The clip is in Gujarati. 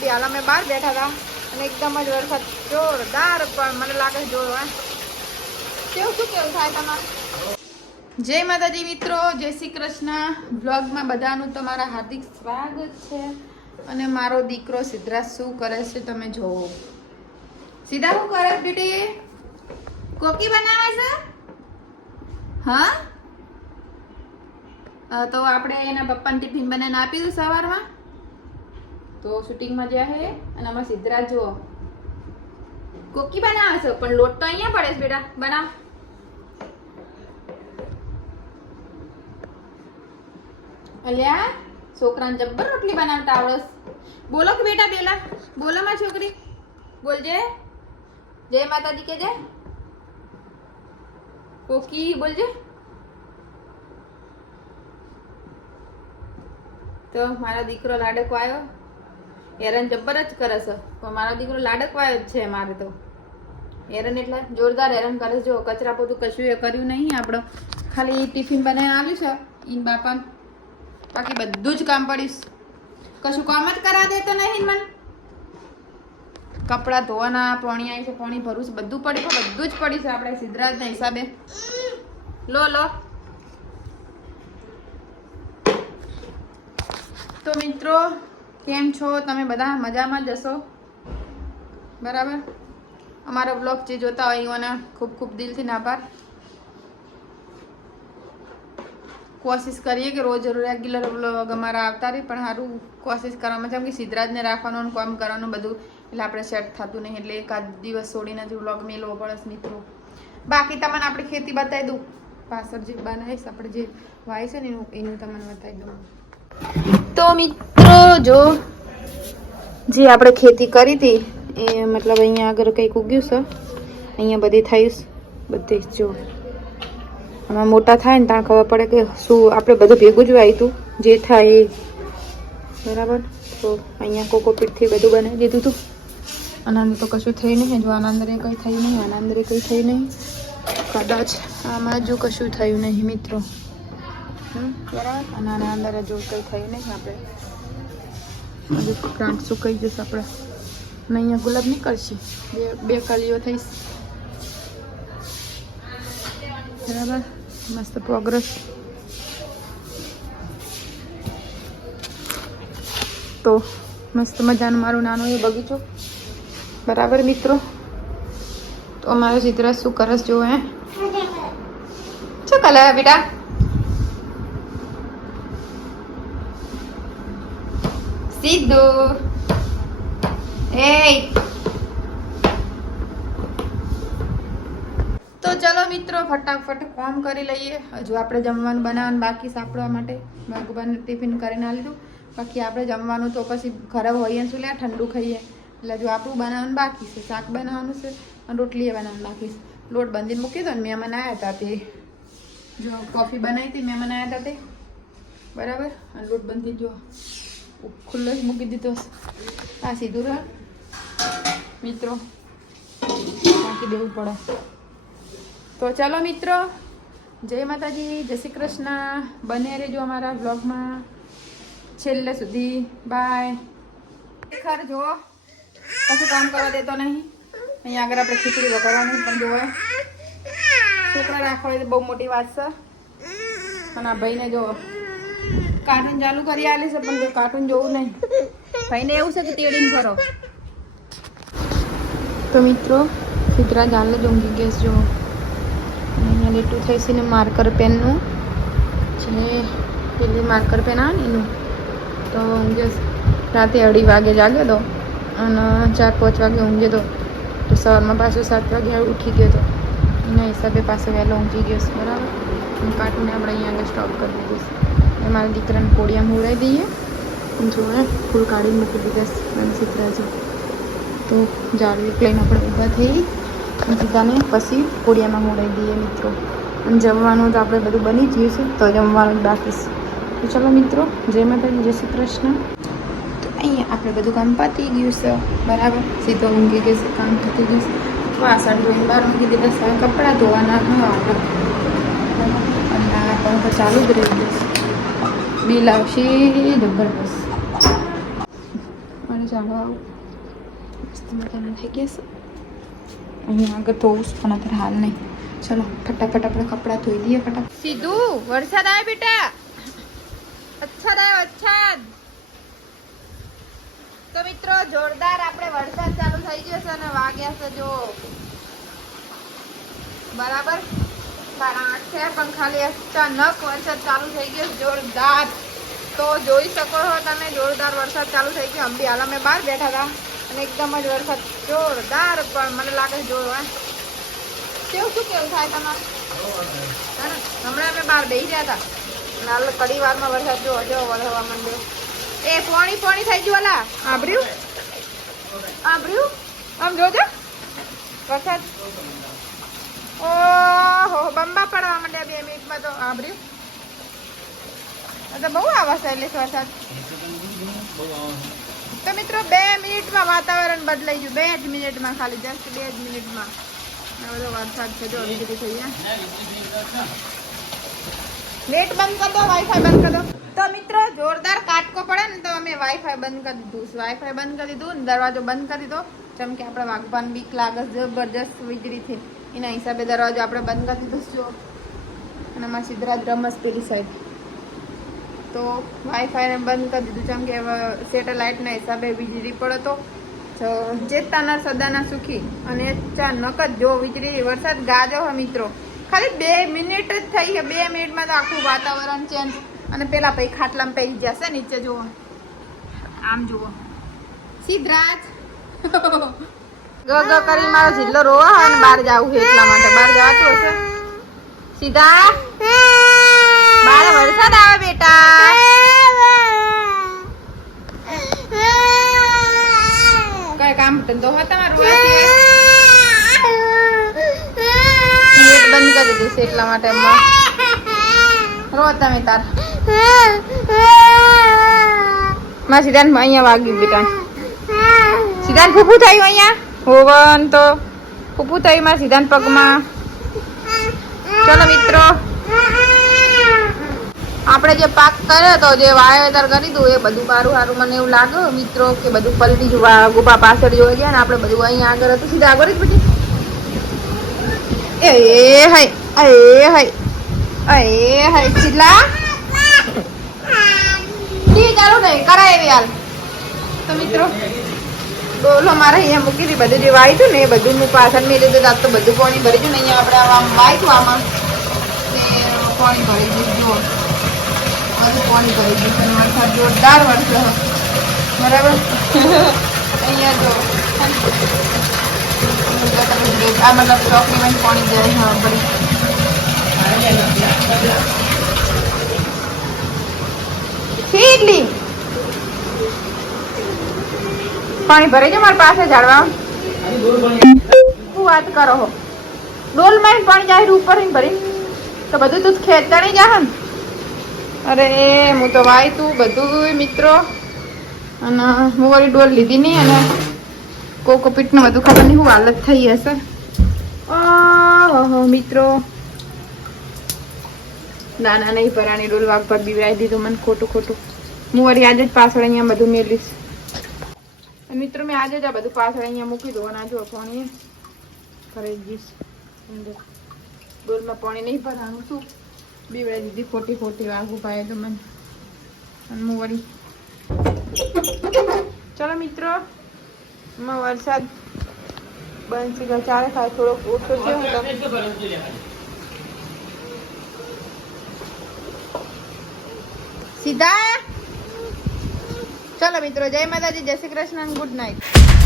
બી હાલ અમે બહાર બેઠા હતા અને એકદમ જ વરસાદ જોરદાર પણ મને લાગે છે જોર કેવું, શું કેવું થાય તમારે? જય માતાજી મિત્રો, જય શ્રી કૃષ્ણ. બ્લોગમાં બધાનું તમારા હાર્દિક સ્વાગત છે. અને મારો દીકરો સિદ્ધરાજ શું કરે છે તમે જોવો સીધા શું કરે બેટી કોકી બનાવે છે? હા? તો આપણે એના પપ્પાને ટિફિન બનાવીને આપી દઉં સવારમાં. તો શૂટિંગમાં જ્યાં હે, અને અમારા સિદ્ધરાજ જુઓ. કોકી બનાવે છે, પણ લોટ તો અહીંયા પડે છે બેટા બનાવ અલ્યા, છોકરાને જબ્બર રોટલી બનાવતા આવડસ. બોલો કે બેટા બેલા બોલો માં છોકરી. બોલજે જય માતાજી કે જય. કોકી બોલજે તો મારા દીકરો લાડકો આવ્યો હેરાન જબ્બર જ કરે છે. પણ મારો દીકરો લાડકવાયો જ છે મારે તો. હેરાન એટલે જોરદાર હેરાન કરે છે. જો કચરા પોતું કશું એ કર્યું નહીં આપણો. ખાલી ટિફિન બનાવીને આવ્યું છે. ઈન બાપા બાકી બધું જ કામ પડીશ કશું કામ જ કરા દેતો નહીં મન. કપડાં ધોવાના, પાણી આવી છે, પાણી ભરવું છે, બધું પડ્યું છે, બધું જ પડ્યું છે આપણે સિદ્ધરાજના હિસાબે. લો લો. તો મિત્રો કેમ છો? તમે બધા મજામાં જશો બરાબર? અમારો બ્લોગ જે જોતા હોય એઓને ખૂબ ખૂબ દિલથી આભાર. કોશિશ કરીએ કે રોજ રેગ્યુલર બ્લોગ અમારા આવતા રહે, પણ સારું કોશિશ કરવામાં, જેમ કે સિદ્ધરાજને રાખવાનું કામ કરવાનું બધું, એટલે આપણે સેટ થતું નહીં, એટલે એકાદ દિવસ છોડીને જ બ્લોગ મેળવો પડે મિત્રો. બાકી તમને આપણી ખેતી બતાવી દઉં. પાછળ જે બનાવીશ, આપણે જે વાય છે ને એનું એનું તમને બતાવી દઉં. તો મિત્રો, જો જે આપણે ખેતી કરી હતી, એ મતલબ અહીંયા આગળ કંઈક ઉગ્યું છે. અહીંયા બધી થઈશ બધી જ આમાં મોટા થાય ને ત્યાં ખબર પડે કે શું આપણે બધું ભેગું જ વાયતું. જે થાય એ. બરાબર? તો અહીંયા કોકોપીટથી બધું બનાવી દીધું હતું આનંદ તો કશું થઈ નહીં. જો આનંદરે કંઈ થયું નહીં આનંદરે કંઈ થયું નહીં. કદાચ આમાં જો કશું થયું નહીં, મિત્રો. બરાબર અને અંદર જો કંઈ થયું નહીં આપણે. હજુ પ્લાન્ટ સુકાઈ જશે આપણે. અને અહીંયા ગુલાબ નીકળશે. બે બે કલીઓ થઈશ. બરાબર? મસ્ત પ્રોગ્રેસ તો મસ્ત મજાનું મારું નાનું એ બગીચો. બરાબર મિત્રો? તો અમારો ચિત્ર શું કરસ જોવે શું કલર બેટા? સીધું એ તો ચલો મિત્રો, ફટાફટ કોમ કરી લઈએ. હજુ આપણે જમવાનું બનાવવાનું બાકી સાંપડવા માટે. ભગવાન ટિફિન કરીને લીધું. બાકી આપણે જમવાનું તો પછી ખરાબ હોઈએ શું લે, ઠંડુ ખાઈએ. એટલે હજુ આપણું બનાવવાનું બાકી છે. શાક બનાવવાનું છે અને રોટલી એ બનાવવાનું બાકી છે. લોટ બાંધીને મૂકી દો ને મહેમાન આવ્યા હતા તે. જો કોફી બનાવી હતી મહેમાન આવ્યા હતા તે. બરાબર? અને લોટ બાંધી જો ખુલ્લો જ મૂકી દીધો. આ સીધું રહે મિત્રો નાખી દેવું પડે તો ચાલો મિત્રો જય માતાજી જય શ્રી કૃષ્ણ બને રહેજો અમારા બ્લોગમાં છેલ્લે સુધી બાય ખર જો કશું કામ કરવા દેતો નહીં અહીંયા આગળ આપણે ખીચડી વઘારવાની પણ જોવે છોકરા રાખવા બહુ મોટી વાત છે અને આ ભાઈને જો કાર્ટૂન ચાલુ કરી આલે છે, પણ કાર્ટૂન જોવું નહીં. ભાઈને એવું છે કે તેડીને ફરો. તો મિત્રો સિદ્ધરાજ હાલ જ ઊંઘી ગેસ જો અહીંયા લીટું થઈ છે ને માર્કર પેનનું. જે પેલી માર્કર પેન આવે એનું. તો ઊંઘે રાતે અઢી વાગે જાગ્યો હતો અને ચાર પાંચ વાગે ઊંઘ્યો હતો તો સવારમાં પાછો સાત વાગે ઉઠી ગયો હતો એના હિસાબે પાછો વહેલો ઊંઘી ગયો છે, બરાબર? કાર્ટૂન આપણે અહીંયા આગળ સ્ટોપ કરી દીધું છે. મારા દીકરાને કોડિયા મોડાઈ દઈએ જોડે ફૂલ કાઢીને મૂકી દીધા છે અને છે તો જાળવી લઈને આપણે ઊભા થઈ સીતાને પછી કોડિયામાં મોડાઈ દઈએ મિત્રો અને જમવાનું તો આપણે બધું બની ગયું છે તો જમવાનું બાકી તો ચલો મિત્રો જય માતાજી જય શ્રી કૃષ્ણ તો અહીંયા આપણે બધું કામ પતી ગયું છે બરાબર સીધો ઊંઘી ગયું છે કામ થતી ગયું છે વાસણ ધોઈને બહાર મૂકી દીધા છે કપડાં ધોવાના હા આપણે અને આ પંખો ચાલુ જ રહી જશે બિલ આવશે જબરદસ્ત અને મજાના થઈ ગયા અહીંયા આગળ તો પણ અત્યારે હાલ નહીં. ચલો, ફટાફટ આપણે કપડાં ધોઈ દઈએ ફટાફટ. સીધું, વરસાદ આવે બેટા. અચ્છા આવ્યો અચ્છા તો મિત્રો, જોરદાર આપણે વરસાદ ચાલુ થઈ ગયો છે અને વાગ્યા છે જો બરાબર? સાડા આઠ છે પણ ખાલી અચાનક વરસાદ ચાલુ થઈ ગયો, જોરદાર. તો જોઈ શકો છો તમે, જોરદાર વરસાદ ચાલુ થઈ ગયો. અંબી હાલ અમે બહાર બેઠા હતા અને એકદમ જ વરસાદ જોરદાર પણ મને લાગે જોવા કેવું, શું કેવું થાય તમારે? હમણાં અમે બહાર બેસી હતા. હાલ કડી વારમાં વરસાદ જો જો વળવા માંડ્યો એ, પોણી પોણી થઈ ગયું, અલા. આભર્યું? આભર્યું? આમ જોજો. વરસાદ ઓહો બંબા પડવા બે મિનિટમાં તો આભર્યું તો બહુ થાય એટલે વરસાદ તો મિત્રો, બે મિનિટમાં વાતાવરણ બદલાઈ ગયું. બે જ મિનિટમાં ખાલી જસ્ટ બે જ મિનિટમાં. બધો વરસાદ છે, જો વીજળી થઈ ગયા. નેટ બંધ કરી દો વાઈફાઈ બંધ કરી દો. તો મિત્રો, જોરદાર કાટકો પડે ને તો અમે વાઈફાઈ બંધ કરી દીધું. વાઈફાઈ બંધ કરી દીધું દરવાજો બંધ કરી દીધો. જેમ કે આપણે વાગવાન બીક લાગે, જબરજસ્ત વીજળીથી. એના હિસાબે દરવાજો આપણે બંધ કરી દીધો અને અમારા સિદ્ધરાજ રમસ પેલી સાઈડ તો વાઈફાઈને બંધ કરી દીધું. જેમ કે સેટેલાઇટના હિસાબે વીજળી પડે તો ચેતતાના સદાના સુખી. અને ચા નકદ જો વીજળી, વરસાદ ગાજો હે મિત્રો. ખાલી બે મિનિટ જ થઈ છે બે મિનિટમાં તો આખું વાતાવરણ ચેન્જ અને પેલા પછી ખાટલામાં પડી જશે નીચે જુઓ. આમ જુઓ. સિદ્ધરાજ. ગો કરી મારો જિલ્લો રોવા હોય ને બહાર જવું છે એટલા માટે. બહાર જવાતું હશે? સીધા બારે વરસાદ આવે બેટા કઈ કામ ધંધો હોય તમારું આ સિવાય? ગેટ બંધ કરી દીધું છે એટલા માટે એમાં. રો તમે તારમાં સિદ્ધાંત અહીંયા વાગ્યું બેટા સિદ્ધાંત ફૂફું થયું અહીંયા હોવન તો ફૂફું થયું માં સિદ્ધાંત પગમાં ચલો મિત્રો. આપણે જે પાક કર્યો તો જે વાવેતર કરી દઉં એ બધું સારું સારું મને એવું લાગ્યું. મિત્રો કે બધું પલટી જ ગુફા પાછળ જોઈ ગયા ને, આપણે બધું અહીંયા આગળ હતું. સીધા આગળ જ પછી એ હાય એ હાય એ હાય ચીલા ઠીક, ચાલો નહીં કરાય તો મિત્રો ડોલો મારે અહીંયા મૂકી હતી બધું જે વાય ને એ બધું હું પાછળ મેં લીધું આજ તો બધું પાણી ભરી ગયું ને અહીંયા આપણે આમ વાયું આમાં. તે પાણી ભરી ગયું. જુઓ. બધું પાણી ભરી ગયું વરસાદ જોરદાર વરસાદ. બરાબર? અહીંયા જો. આ મતલબ ચોકડીમાં પાણી જાય. હા ભરી. કેટલી પાણી ભરાઈ જાય મારી પાસે ઝાડવા શું વાત કરો હો? ડોલમાં ય પાણી જાય ઉપર ભરી. તો બધું તું ખેતણી જા ને અરે, હું તો વાય તું બધું મિત્રો. અને હું વળી ડોલ લીધી નહીં અને કોકોપીટ પીટનું બધું ખબર નહીં હું હાલત થઈ હશે? ઓહો, મિત્રો. નાના નહીં, પરાણી ડોલ વાગ પર બીવડાવી દીધું, મને ખોટું ખોટું. હું વળી આજે જ પાછળ અહીંયા બધું અને મિત્રો, મેં આજે જ આ બધું પાછળ અહીંયા મૂકી દઉં અને પાણી ભરાઈ જઈશ અંદર ડોલમાં પાણી નહીં ભરવાનું શું બીવડાવી દીધી ખોટી ખોટી વાઘું ભાઈ તો મને. વળી ચલો મિત્રો એમાં વરસાદ બંધ ચારે ચાલે ખાય થોડોક ઓછો છે સીધા? ચલો મિત્રો જય માતાજી જય શ્રી કૃષ્ણ ગુડ નાઇટ.